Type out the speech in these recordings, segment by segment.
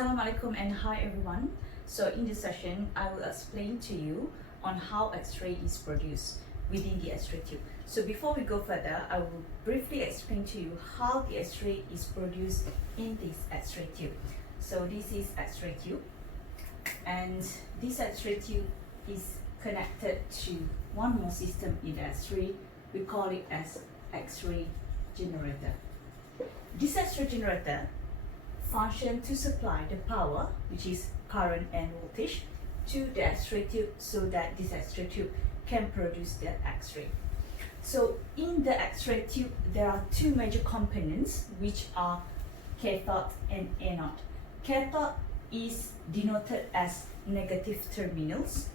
Assalamualaikum and hi everyone. So in this session, I will explain to you on how X-ray is produced within the X-ray tube. So before we go further, I will briefly explain to you how the X-ray is produced in this X-ray tube. So this is X-ray tube, and this X-ray tube is connected to one more system in the X-ray. We call it as X-ray generator. This X-ray generator function to supply the power, which is current and voltage, to the X-ray tube so that this X-ray tube can produce the X-ray. So in the X-ray tube, there are two major components, which are cathode and anode. Cathode is denoted as negative terminals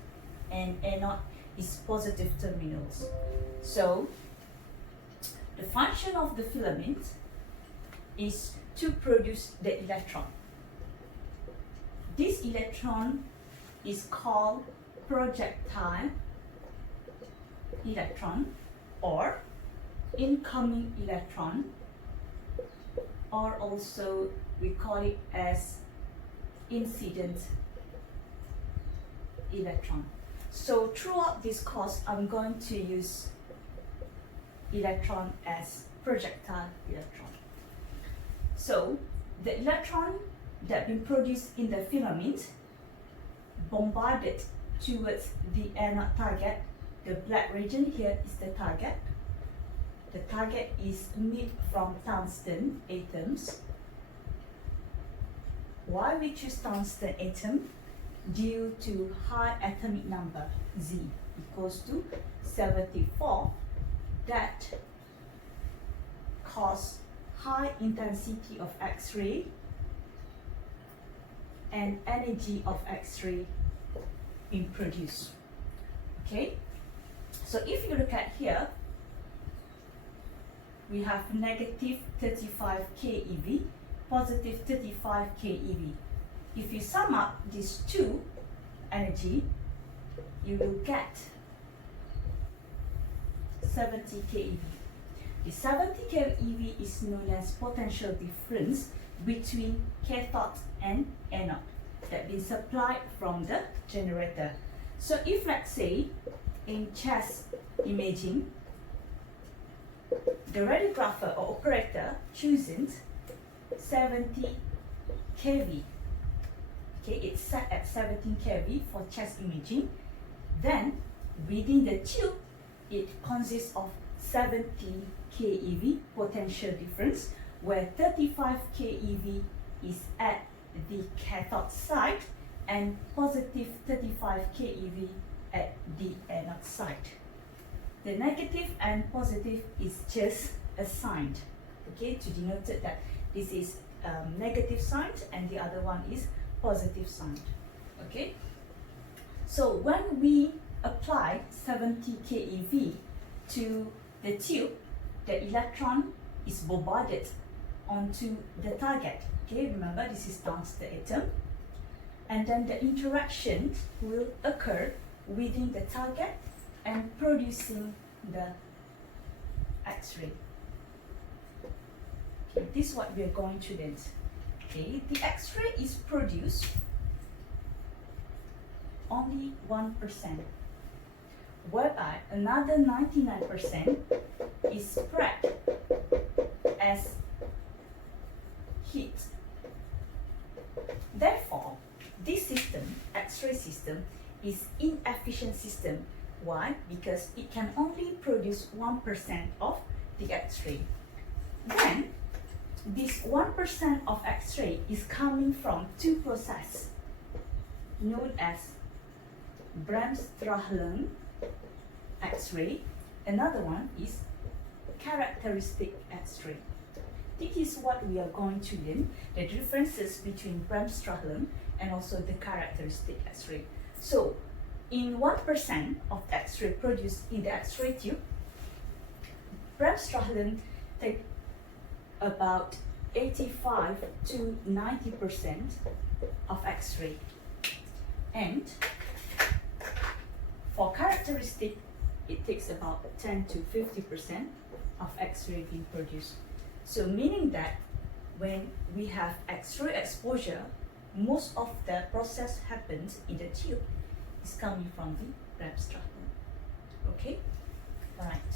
and anode is positive terminals. So the function of the filament is to produce the electron. This electron is called projectile electron or incoming electron, or also we call it as incident electron. So throughout this course, I'm going to use electron as projectile electron. So the electron that been produced in the filament bombarded towards the anode target. The black region here is the target. The target is made from tungsten atoms. Why we choose tungsten atom? Due to high atomic number, Z equals to 74, that cause high intensity of X-ray and energy of X-ray being produced. Okay, so if you look at here, we have negative 35 keV, positive 35 keV. If you sum up these two energy, you will get 70 keV. The 70 keV is known as potential difference between cathode and anode that is supplied from the generator. So if, let's say, in chest imaging, the radiographer or operator choosing 70 kV, okay, it's set at 17 kV for chest imaging, then within the tube, it consists of 70 keV potential difference, where 35 keV is at the cathode side and positive 35 keV at the anode side. The negative and positive is just assigned, okay, to denote that this is negative sign and the other one is positive sign. Okay, so when we apply 70 keV to the tube, the electron is bombarded onto the target. Okay, remember this is tungsten atom, and then the interaction will occur within the target and producing the X-ray. Okay, this is what we are going to learn. Okay, the X-ray is produced only 1%, whereby another 99% is spread as heat. Therefore, this system, X-ray system, is inefficient system. Why? Because it can only produce 1% of the X-ray. Then, this 1% of X-ray is coming from two processes known as Bremsstrahlung X-ray. Another one is characteristic X-ray. This is what we are going to learn, the differences between Bremsstrahlung and also the characteristic X-ray. So, in 1% of X-ray produced in the X-ray tube, Bremsstrahlung take about 85 to 90% of X-ray, and for characteristic, it takes about 10 to 50% of X-ray being produced. So meaning that when we have X-ray exposure most of the process happens in the tube is coming from the breve stratum. Okay, all right.